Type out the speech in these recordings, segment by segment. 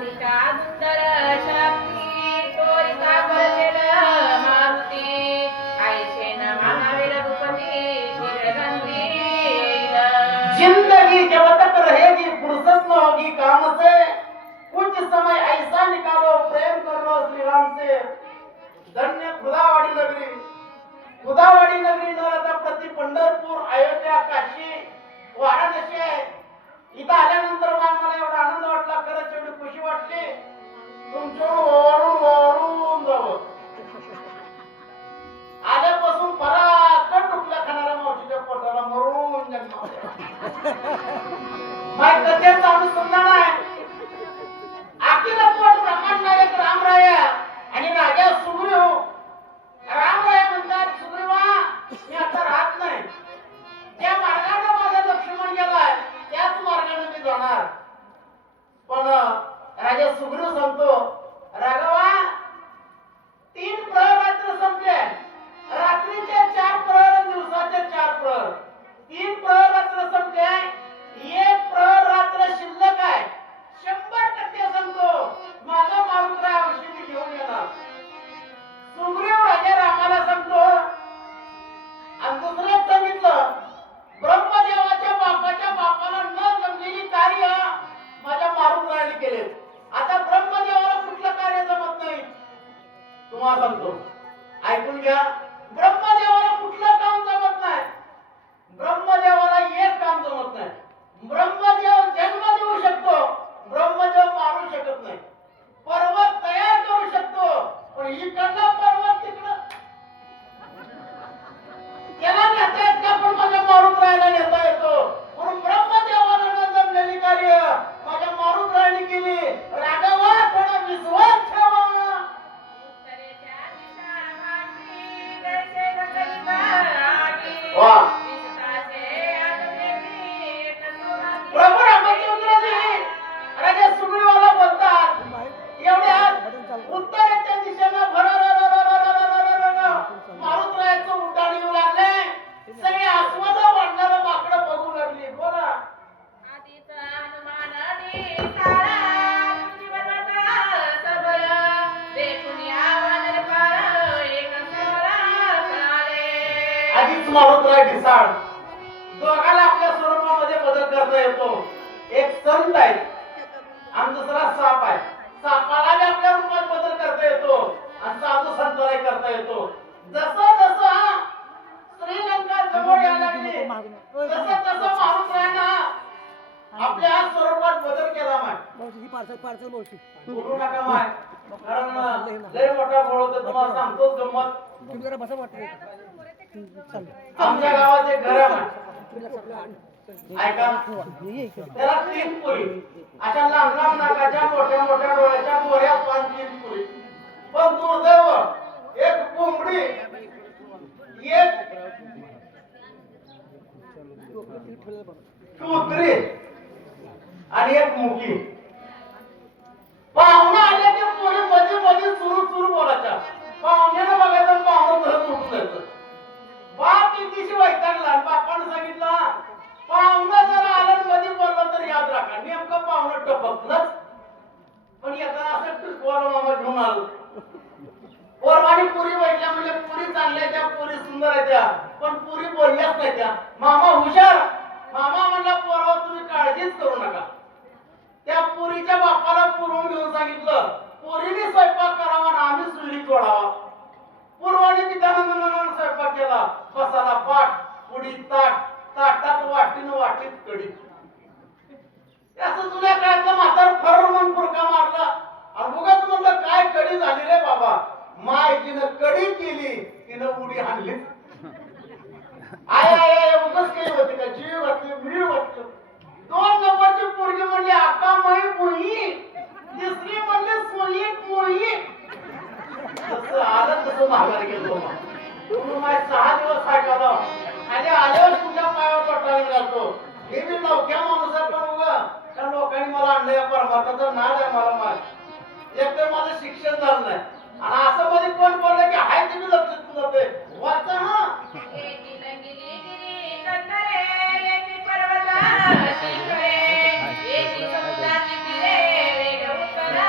आदिका सुंदर शक्ती तोरिता करशेल मारुती आयशेन मानावे रघुपती शिरगंधी जिंदगी जब तक रहेगी फुर्सत न होगी काम से कुछ समय ऐसा निकालो प्रेम कर लो श्री राम से धन्य खुदावाडी नगरी न राहता प्रति पंढरपूर अयोध्या काशी वाराणसी आहे इथं आल्यानंतर मला एवढा आनंद वाटला खरंच एवढी खुशी वाटली तुमच्यावर ओढून जावं आल्यापासून फराकट डुकल्या खाणाऱ्या मावशीच्या पोटाला मरून जन्म माय कथेचं अनुसंधान आहे आखीला पोट ब्रह्मांड नायक रामराय आणि राजा सुग्रीव रामराय म्हणतात सुग्रीवा मी आता राहत नाही त्या मार्गाने माझा लक्ष्मण गेलाय त्याच मार्गाने मी जाणार पण राजा सुग्रीव सांगतो राघवा 3 प्रहर रात्र संपले रात्रीचे 4 प्रहर आणि दिवसाचे 4 प्रहर 3 प्रहर रात्र संपले 1 प्रहर रात्र शिल्लक आहे 100% सांगतो माझा मारुतराय औषधी घेऊन येणार सुग्रीव राजा रामाला सांगतो आणि दुसऱ्याच सांगितलं ब्रह्मदेवाच्या बापाला न जमलेली कार्य माझ्या मारुतरायाने केले आता ब्रह्मदेवाला कुठलं कार्य जमत नाही तुम्हाला सांगतो ऐकून घ्या ब्रह्मदेवाला कुठलं काम जमत नाही ब्रह्मदेवाला एक काम जमत नाही ब्रह्मदेव जन्म देऊ शकतो ब्रह्मदेव मारू शकत नाही पर्वत तयार करू शकतो पण इकडला पर्वत तिकडं त्याला नेता येत का पण माझ्या मारुतरायाला नेता येतो म्हणून ब्रह्मदेवाला न जमलेली कार्य माझ्या मारुतरायाने केली राघवा थोडा विश्वास ठेवा प्रभू रामचंद्रजी राजा सुग्रीवाला बोलतात एवढ्या उत्तरेच्या दिशेनं मारुतरायाचं उड्डाण येऊ लागले सगळे आस्वाद वाढणारं माकडं बघू लागली बोला आदित हनुमान तारा जीवनवता सबळ देखून आवानर पार एक स्वरात आले आधीच मारुतराय ढिसाळ दोघाला आपल्या स्वरूपामध्ये बदल करता येतो एक संत आहे आणि दुसरा साप आहे सापाला आपल्या रूपात बदल करता येतो आणि साधू संताला करता येतो जसं जसं श्रीलंका जवळ यायला लागली तसं तसं मारुतरायानं आपल्या स्वरूपात बदल केला माय बोलू नका माय कारण लय मोठा बोल होतं तुम्हाला सांगतोच गंमत आमच्या गावात एक घर आहे ऐका त्याला 3 पुरी अशा लांब लांब नाकाच्या मोठ्या मोठ्या डोळ्याच्या गोऱ्या 3 पुरी पण दुर्दैव एक कोंबडी एक कुत्री आणि एक मुकी पाहुणा आले की पुरी मध्ये मध्ये सुरू बोलायच्या पाहुण्याला बघायचं पाहुणं घरात उठून जायचं बाप कितीशी वैतागला बापानं सांगितलं पाहुणं जर आलं मध्ये बोललं तर याद राखा नेमकं पाहुणं टपकलंच पण येताना असं टुकवाला मामा घेऊन आलो पोरवानी पुरी बैठल्या म्हणजे पुरी चांगल्या त्या पुरी सुंदर आहे त्या पण पुरी बोलल्याच नाही त्या मामा हुशार मामा म्हणला पोरवा तुम्ही काळजीच करू नका त्या पुरीच्या बापाला पुरवून घेऊन सांगितलं पुरीने स्वयंपाक करावा आणि आम्ही सुरी जोडावा पूर्वाने विधानानं स्वयंपाक केला बसाला पाठ पुडी ताट ताटात वाटीनं वाटीत कडी असं तुला काय म्हातार फर म्हणून फुरका मारला आणि उगाच म्हणलं काय कडी झाली रे बाबा माय तिनं कडी केली तिनं उडी हाणली आय आय आय उगाच काही होती का जीव घातली मी घातली 2 नंबरची पोरगी म्हणली आका मई मुही तिसरी म्हणली सोयी मुही तसं आलं तसं माघार गेलो तुम्ही माझे 6 दिवस ऐकलं आणि आल्यावर तुझ्या पायावर पटायला घालतो हे मी नवख्या माणूस आहे पण उगा त्या लोकांनी मला आणलं या परमार्थाचा नाद आहे मला माग एक तर माझं शिक्षण झालं नाही आणि असं मध्ये कोण बोललं की हाय तुम्ही लक्षात जाते वाचा हा पर्वता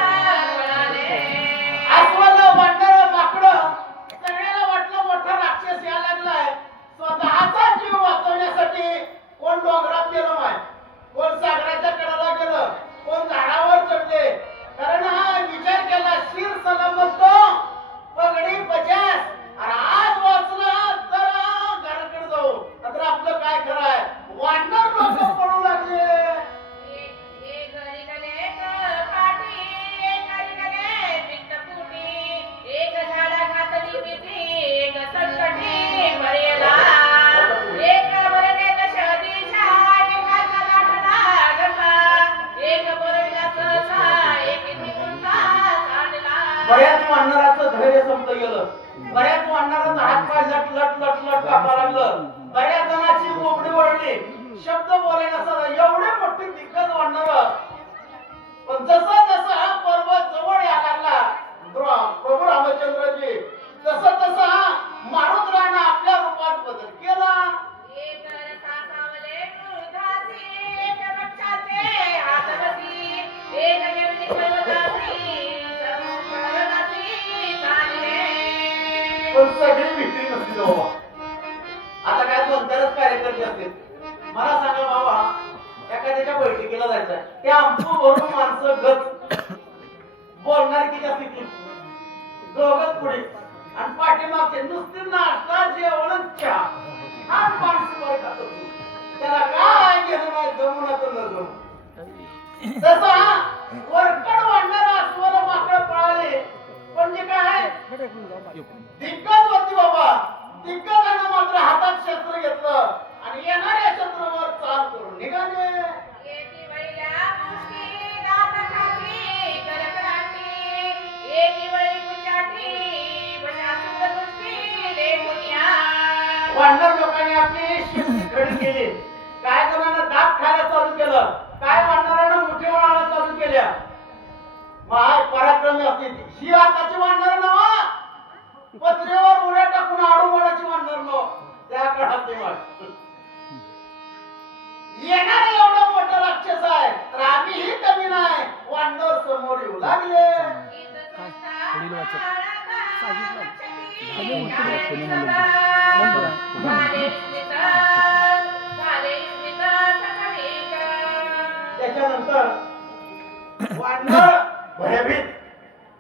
बऱ्याच वानराचं धैर्य संपलं गेलं. बऱ्याच वानराचा हात पाय लट लट लट लट कापा लागलं. बऱ्याच जणांची मोकळी वळली. शब्द बोलायला सर एवढे मोठे दिग्गज वानर. पण जसा जसा हा पर्वत जवळ या लागला प्रभू रामचंद्रजी तसा तसा मारुतरानं आपल्या रूपात बदल केला. पण सगळी भीती नसती बाबा. आता काय 2-4च कार्यकर्ते असतील. मला सांगा बाबा एखाद्याच्या बैठकीला जायचं त्या आमचं भरून माणसं गच बोलणार की त्या स्थितीत दोघच पुढे आणि पाठीमागचे नुसते नाश्ता जेवण चहा हा माणसं वर खात होतो. त्याला काय घेणं नाही जमूनाचं न जमू. तसा वरकड वाढणारा अस्वल माकड पळाले. पण जे काय दिग्गज होती बाबा. दिग्गजानं मात्र हातात शस्त्र घेतलं आणि येणाऱ्या शत्रूवर चाल करून निघाले. वानर लोकांनी आपली शेती खडी केली. काय जणांना दात खायला चालू केलं. काय वानरानं मुठे वळायला चालू केल्या. माय पराक्रमी असते ती. ही आताची वानर नवा पत्रेवर उड्या टाकून आडूमाडाची वानर नव त्या काळात ते येणार एवढं मोठं राक्षस आहे तर आम्हीही कमी नाही. वानर समोर येऊ लागले. त्याच्यानंतर वानर भयभीत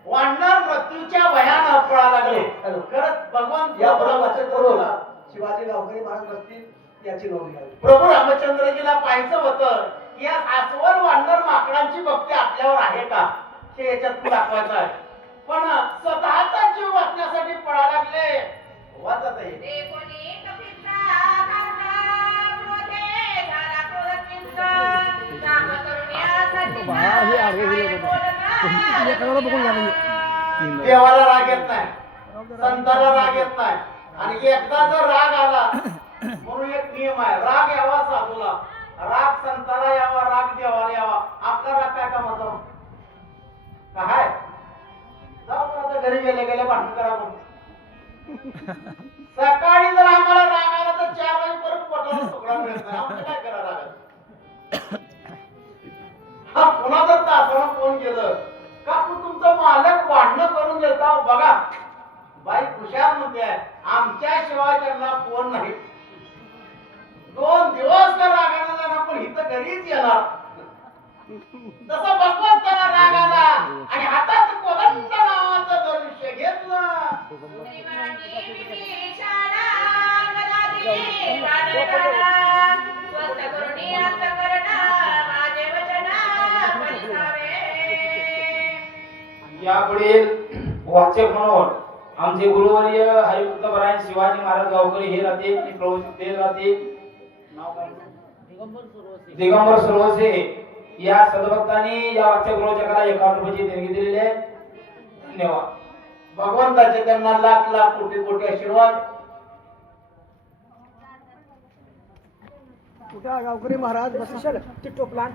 वानर मृत्यूच्या भयानं पळा लागले. खरंच भगवान या रामचंद्रला शिवाजी गावकरी महाराज बसतील याची नोंद घ्यावी. प्रभू रामचंद्रजीला पाहायचं होतं की या अस्वल वानर माकडांची भक्ती आपल्यावर आहे का हे याच्यात दाखवायचं आहे. पण स्वतःचा जीव वाचण्यासाठी पळा लागले. वाचत आहे देवाला राग येत नाही. संताला राग येत नाही. आणि एकदा जर राग आला म्हणून एक नियम आहे. राग यावा साधूला, राग संताला यावा, राग देवाला यावा. आपला राग काय कामाचा काय जाऊ आता घरी गेले गेले भांडण करा म्हणून. सकाळी जर आम्हाला राग आला तर 4 वाजेपर्यंत पोटाला तुकडा मिळत नाही. आमचं काय करा राग. हा पुन्हा जर तासानं फोन केलं काकू तुमचं मालक भांडणं करून देता बघा. बाई हुशार म्हणते आमच्याशिवाय त्यांना फोन नाही. 2 दिवस का रागाला जाणार पण इथं घरीच येणार. तसं भगवंताला राग आला आणि हातात कोदंड नावाचं धनुष्य घेतलं. यापुढील वाचक म्हणून आमचे गुरुवर्य हरिभक्तपरायण शिवाजी महाराज गावकरी हे राहतील आणि प्रवचन ते राहतील. दिगंबर सुरवसे या सद्भक्तांनी या वाचक प्रवचकाला 51 रुपयाची देणगी दिलेली आहे. धन्यवाद. भगवंताचे त्यांना लाख लाख कोटी कोटी आशीर्वाद. कुठे गावकरी महाराज बसशाल टिटो प्लांट